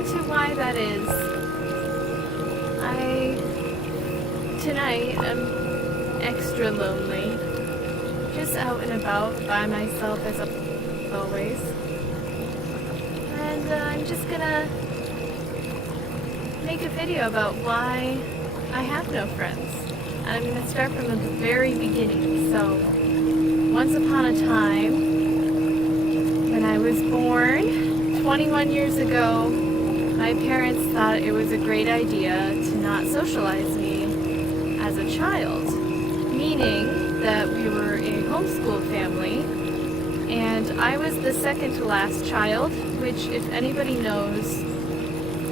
into why that is, tonight I'm extra lonely, just out and about by myself as always, and I'm just gonna make a video about why I have no friends. And I'm gonna start from the very beginning. So, once upon a time, when I was born, 21 years ago, my parents thought it was a great idea to not socialize me as a child, meaning that we were a homeschool family, and I was the second to last child, which, if anybody knows,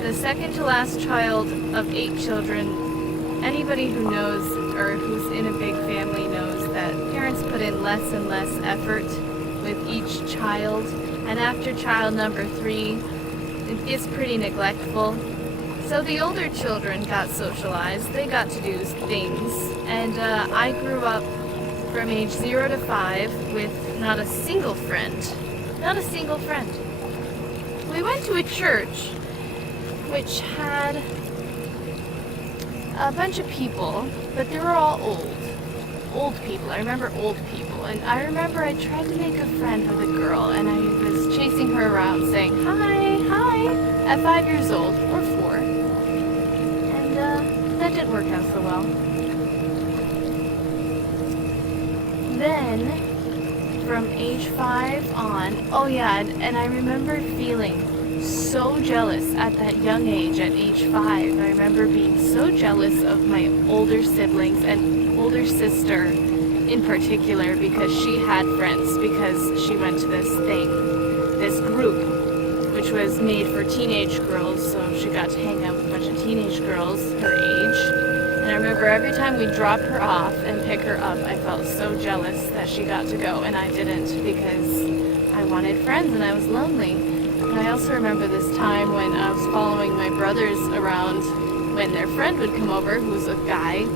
the second to last child of 8 children, anybody who knows or who's in a big family knows that parents put in less and less effort with each child, and after child number 3, it gets pretty neglectful. So the older children got socialized, they got to do things, and I grew up from age 0 to 5 with not a single friend. Not a single friend. We went to a church which had a bunch of people, but they were all old people. I remember old people, and I remember I tried to make a friend with a girl, and I was chasing her around saying, hi, at 5 years old, or 4, and that didn't work out so well. Then, from age 5 on, oh yeah, and I remember feeling so jealous at that young age, at age 5. I remember being so jealous of my older siblings and older sister in particular, because she had friends, because she went to this group, which was made for teenage girls, so she got to hang out with a bunch of teenage girls her age. And I remember every time we drop her off and pick her up, I felt so jealous that she got to go and I didn't, because I wanted friends and I was lonely. And I also remember this time when I was following my brothers around when their friend would come over, who was a guy,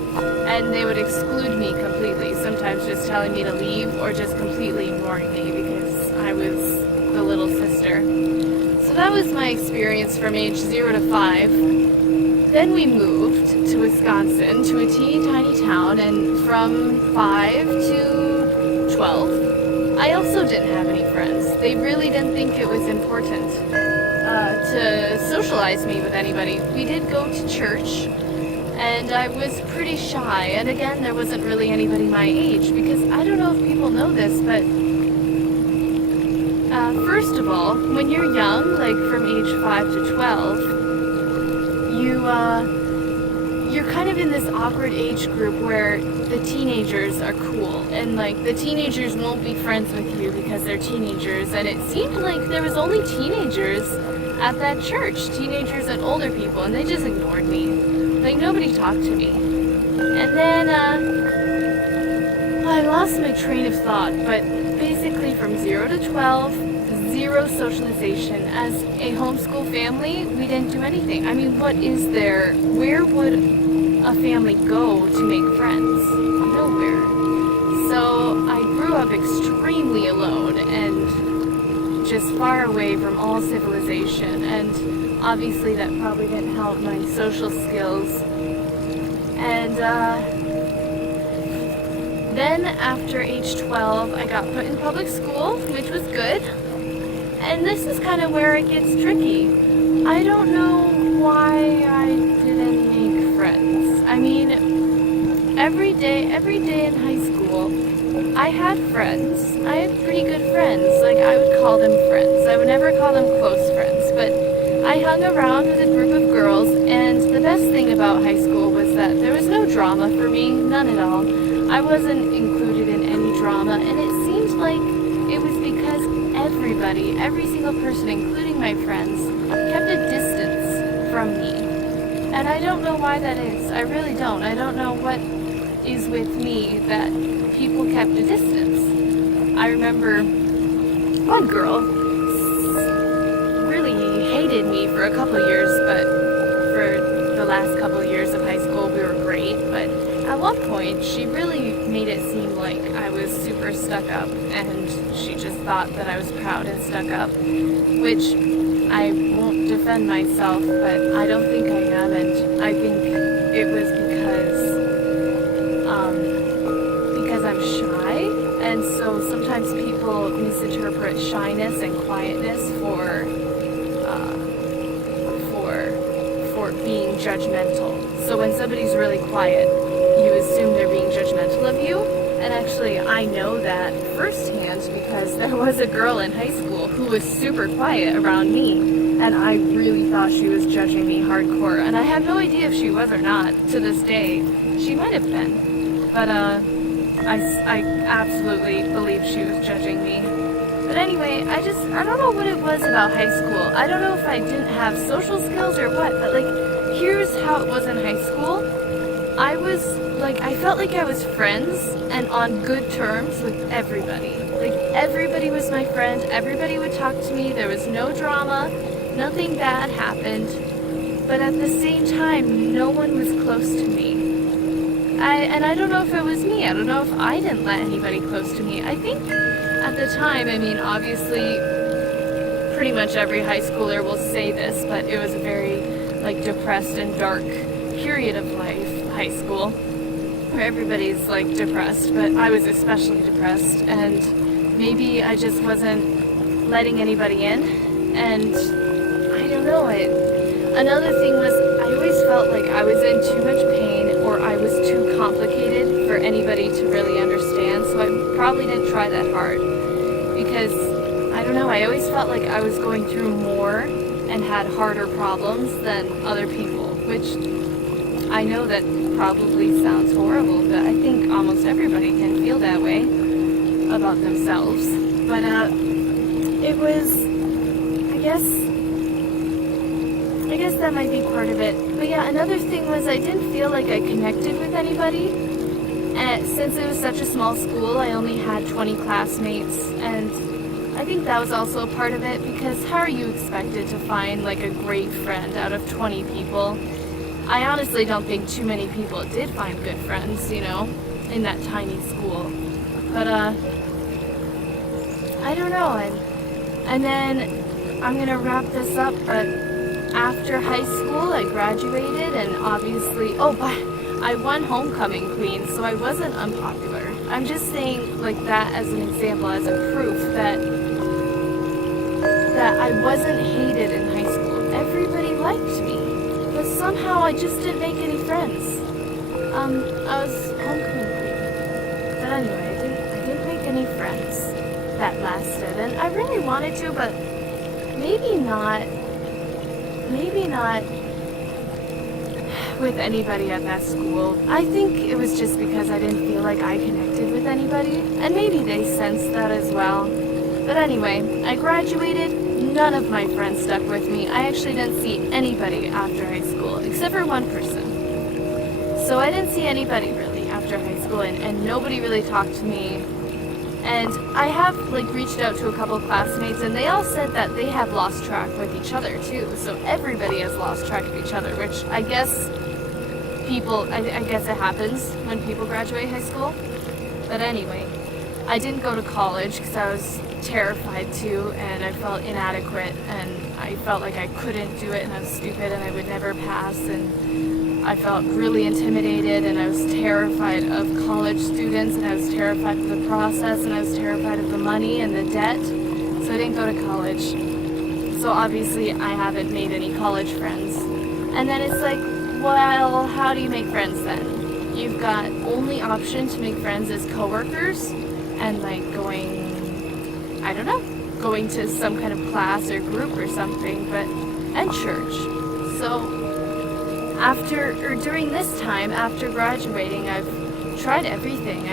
and they would exclude me completely, sometimes just telling me to leave or just completely ignoring me because I was the little sister. So that was my experience from age 0 to 5. Then we moved to Wisconsin, to a teeny tiny town, and from 5 to 12, I also didn't have any friends. They really didn't think it was important to socialize me with anybody. We did go to church, and I was pretty shy, and again, there wasn't really anybody my age, because I don't know if people know this, but first of all, when you're young, like from age 5 to 12, you're kind of in this awkward age group where the teenagers are cool, and like the teenagers won't be friends with you because they're teenagers, and it seemed like there was only teenagers at that church, teenagers and older people, and they just ignored me. Like nobody talked to me. And then I lost my train of thought, but basically from 0 to 12, zero socialization. As a homeschool family, we didn't do anything. I mean, what is there? Where would a family go to make friends? Nowhere. So I grew up extremely alone and just far away from all civilization, and obviously that probably didn't help my social skills. And then after age 12, I got put in public school, which was good. And this is kind of where it gets tricky. I don't know why I didn't make friends. I mean, every day in high school, I had friends. I had pretty good friends. Like, I would call them friends. I would never call them close friends, but I hung around with a group of girls, and the best thing about high school was that there was no drama for me, none at all. I wasn't included in any drama, and it seemed like it was because everybody, every single person, including my friends, kept a distance from me. And I don't know why that is. I really don't. I don't know what is with me that people kept a distance. I remember one girl really hated me for a couple years, but for the last couple of years of high school, we were great. But at one point, she really made it seem like I was super stuck up, and she just thought that I was proud and stuck up, which I won't defend myself, but I don't think I am, and I think it was because I'm shy, and so sometimes people misinterpret shyness and quietness for being judgmental. So when somebody's really quiet, you assume they're being judgmental of you. And actually, I know that firsthand because there was a girl in high school who was super quiet around me, and I really thought she was judging me hardcore. And I have no idea if she was or not. To this day, she might have been. But I absolutely believe she was judging me. But anyway, I don't know what it was about high school. I don't know if I didn't have social skills or what, but like, here's how it was in high school. I felt like I was friends and on good terms with everybody. Like, everybody was my friend, everybody would talk to me, there was no drama, nothing bad happened. But at the same time, no one was close to me. I don't know if it was me, I don't know if I didn't let anybody close to me. I think at the time, I mean, obviously, pretty much every high schooler will say this, but it was a very, like, depressed and dark period of life, high school, where everybody's, like, depressed, but I was especially depressed, and maybe I just wasn't letting anybody in, and I don't know, another thing was, I always felt like I was in too much pain, or I was too complicated for anybody to really understand, so I probably didn't try that hard, because, I don't know, I always felt like I was going through more and had harder problems than other people, which I know that probably sounds horrible, but I think almost everybody can feel that way about themselves. But it was, I guess that might be part of it. But yeah, another thing was I didn't feel like I connected with anybody. And since it was such a small school, I only had 20 classmates, and I think that was also a part of it, because how are you expected to find like a great friend out of 20 people? I honestly don't think too many people did find good friends, you know, in that tiny school. But I don't know, and then I'm gonna wrap this up, but after high school I graduated, and obviously, I won homecoming queen, so I wasn't unpopular. I'm just saying like that as an example, as a proof that I wasn't hated in high school. Everybody liked me. But somehow I just didn't make any friends. I was homecoming queen. But anyway, I didn't make any friends that lasted. And I really wanted to, but maybe not with anybody at that school. I think it was just because I didn't feel like I connected with anybody. And maybe they sensed that as well. But anyway, I graduated. None of my friends stuck with me. I actually didn't see anybody after high school, except for one person. So I didn't see anybody really after high school, and nobody really talked to me. And I have like reached out to a couple of classmates, and they all said that they have lost track with each other too. So everybody has lost track of each other, which I guess I guess it happens when people graduate high school. But anyway, I didn't go to college because I was terrified to, and I felt inadequate, and I felt like I couldn't do it, and I was stupid, and I would never pass, and I felt really intimidated, and I was terrified of college students, and I was terrified of the process, and I was terrified of the money and the debt, so I didn't go to college. So obviously I haven't made any college friends. And then it's like, well, how do you make friends then? You've got only option to make friends is coworkers, and like going to some kind of class or group or something, and church. So during this time, after graduating, I've tried everything.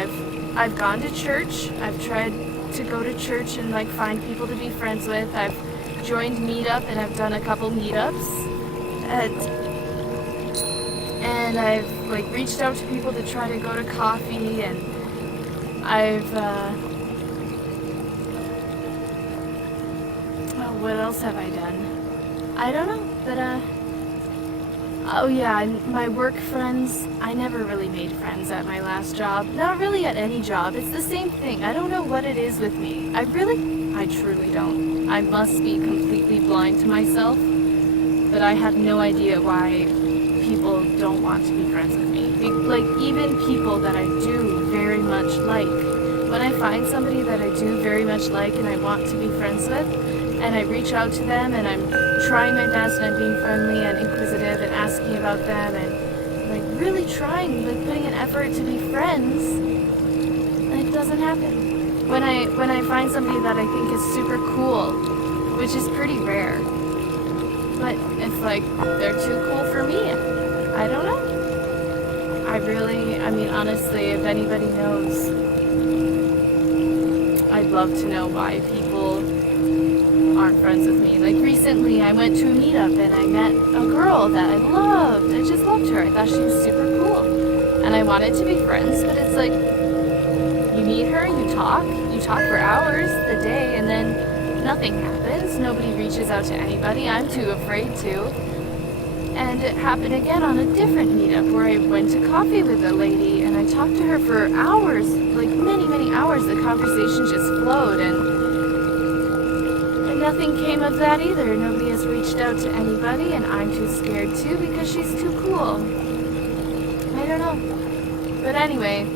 I've gone to church, I've tried to go to church and like find people to be friends with. I've joined Meetup, and I've done a couple meetups, and I've like reached out to people to try to go to coffee, and what else have I done? I don't know, but oh yeah, my work friends, I never really made friends at my last job. Not really at any job. It's the same thing. I don't know what it is with me. I truly don't. I must be completely blind to myself, but I have no idea why people don't want to be friends with me. Like, even people that I do very much like. When I find somebody that I do very much like and I want to be friends with, and I reach out to them and I'm trying my best and I'm being friendly and inquisitive and asking about them and like really trying, like putting an effort to be friends, and it doesn't happen. When I find somebody that I think is super cool, which is pretty rare, but it's like they're too cool for me. I don't know. I mean, honestly, if anybody knows, I'd love to know why people aren't friends with me. Like recently I went to a meetup and I met a girl that I loved. I just loved her. I thought she was super cool. And I wanted to be friends, but it's like, you meet her, you talk for hours a day, and then nothing happens. Nobody reaches out to anybody. I'm too afraid to. And it happened again on a different meetup where I went to coffee with a lady and I talked to her for hours, like many, many hours. The conversation just flowed and nothing came of that either. Nobody has reached out to anybody and I'm too scared too because she's too cool. I don't know. But anyway,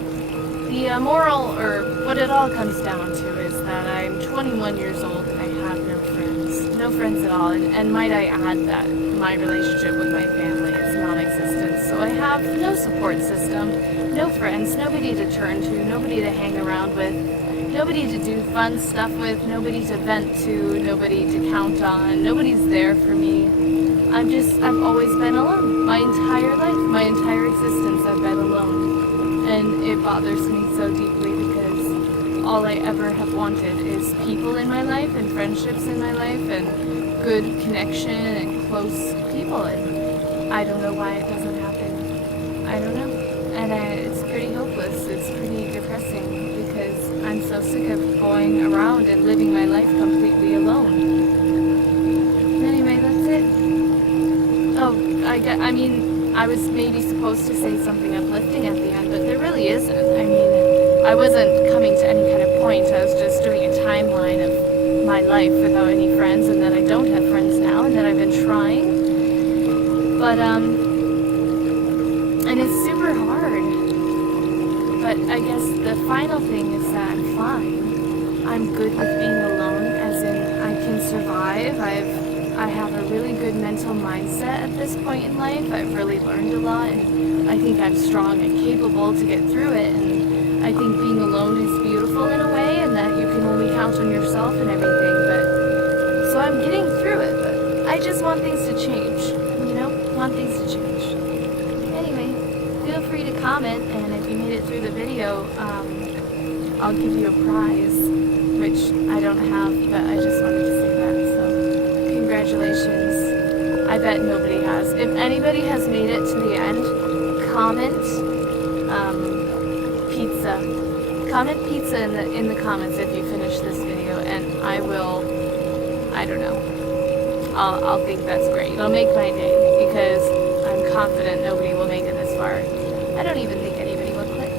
the moral, or what it all comes down to, is that I'm 21 years old and I have no friends. No friends at all. And might I add that my relationship with my family is non-existent. So I have no support system, no friends, nobody to turn to, nobody to hang around with, nobody to do fun stuff with, nobody to vent to, nobody to count on, nobody's there for me. I've always been alone. My entire life, my entire existence, I've been alone. And it bothers me so deeply because all I ever have wanted is people in my life and friendships in my life and good connection and close people, and I don't know why it doesn't happen. I don't know. And it's pretty hopeless. It's pretty depressing because I'm so sick of going around and living my life completely alone. Anyway, that's it. Oh, I mean, I was maybe supposed to say something uplifting at the end, but there really isn't. I mean, I wasn't coming to any kind of point. I was just doing a timeline of my life without any friends, and that I don't have friends now, and that I've been trying. But, and it's super hard. But I guess the final thing is that I'm fine. I'm good with being alone, as in I can survive. I have a really good mental mindset at this point in life. I've really learned a lot, and I think I'm strong and capable to get through it. And I think being alone is beautiful in a way, and that you can only count on yourself and everything. But so I'm getting through it, but I just want things to change. You know, want things to change. Anyway, feel free to comment, and if you made it through the video, I'll give you a prize, which I don't have, but I just wanted to say that. So congratulations. I bet nobody has. If anybody has made it to the end, comment pizza. Comment pizza in the comments if you finish this video, and I don't know. I'll think that's great. It'll make my day because I'm confident nobody will make it this far. I don't even think anybody will click.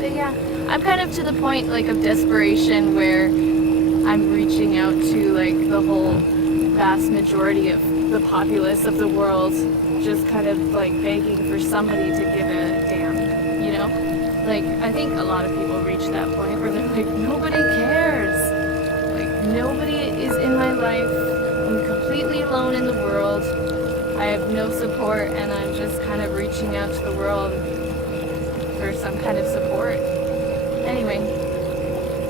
But yeah, I'm kind of to the point like of desperation where I'm reaching out to like the whole vast majority of the populace of the world, just kind of like begging for somebody to give a damn, you know? Like, I think a lot of people reach that point where they're like, nobody cares. Like, nobody is in my life. I'm completely alone in the world. I have no support, and I'm just kind of reaching out to the world for some kind of support. Anyway,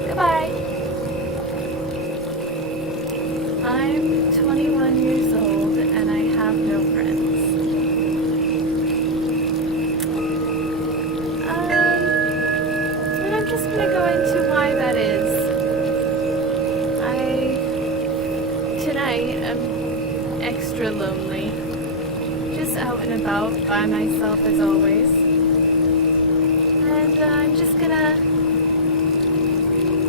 goodbye. I'm 21 years old, and I have no friends. And I'm just gonna go into why that is. Tonight, I'm extra lonely. Just out and about by myself as always. And I'm just gonna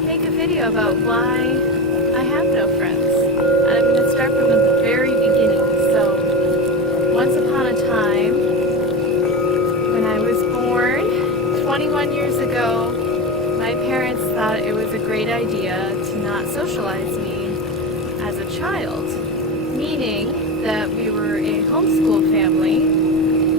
make a video about why I have no friends. And I'm gonna start from the very beginning. So, once upon a time, when I was born, 21 years ago, my parents thought it was a great idea to not socialize me as a child. meaning that we were a homeschool family.